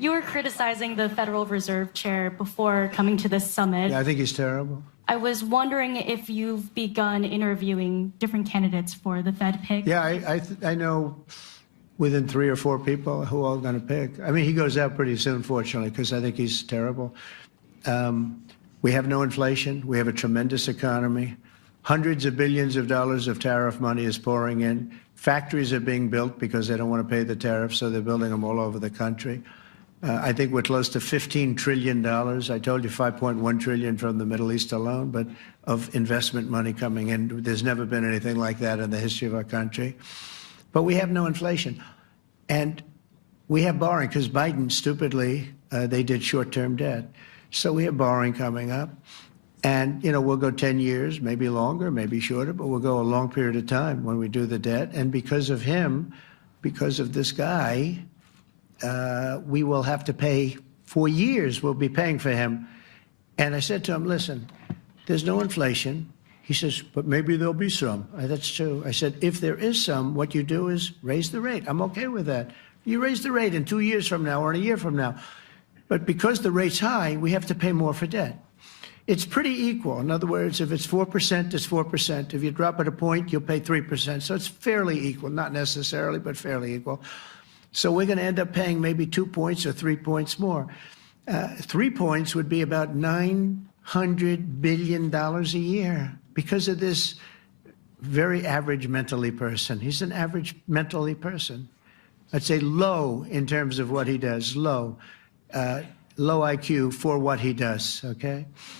You were criticizing the Federal Reserve Chair before coming to this summit. Yeah, I think he's terrible. I was wondering if you've begun interviewing different candidates for the Fed pick. Yeah, I know within 3 or 4 people who are going to pick. I mean, he goes out pretty soon, fortunately, because I think he's terrible. We have no inflation. We have a tremendous economy. Hundreds of billions of dollars of tariff money is pouring in. Factories are being built because they don't want to pay the tariffs, so they're building them all over the country. I think we're close to $15 trillion. I told you $5.1 trillion from the Middle East alone, but of investment money coming in. There's never been anything like that in the history of our country. But we have no inflation. And we have borrowing because Biden, stupidly, they did short-term debt. So we have borrowing coming up. And, you know, we'll go 10 years, maybe longer, maybe shorter, but we'll go a long period of time when we do the debt. And because of him, because of this guy, we will have to pay for years. We'll be paying for him. And I said to him, listen, there's no inflation. He says, but maybe there'll be some. That's true. I said, if there is some, what you do is raise the rate. I'm okay with that. You raise the rate in 2 years from now or in a year from now. But because the rate's high, we have to pay more for debt. It's pretty equal. In other words, if it's 4%, it's 4%. If you drop it a point, you'll pay 3%. So it's fairly equal, not necessarily, but fairly equal. So we're going to end up paying maybe 2 points or 3 points more. 3 points would be about $900 billion a year because of this very average mentally person. He's an average mentally person. I'd say low in terms of what he does, low. Low IQ for what he does, okay?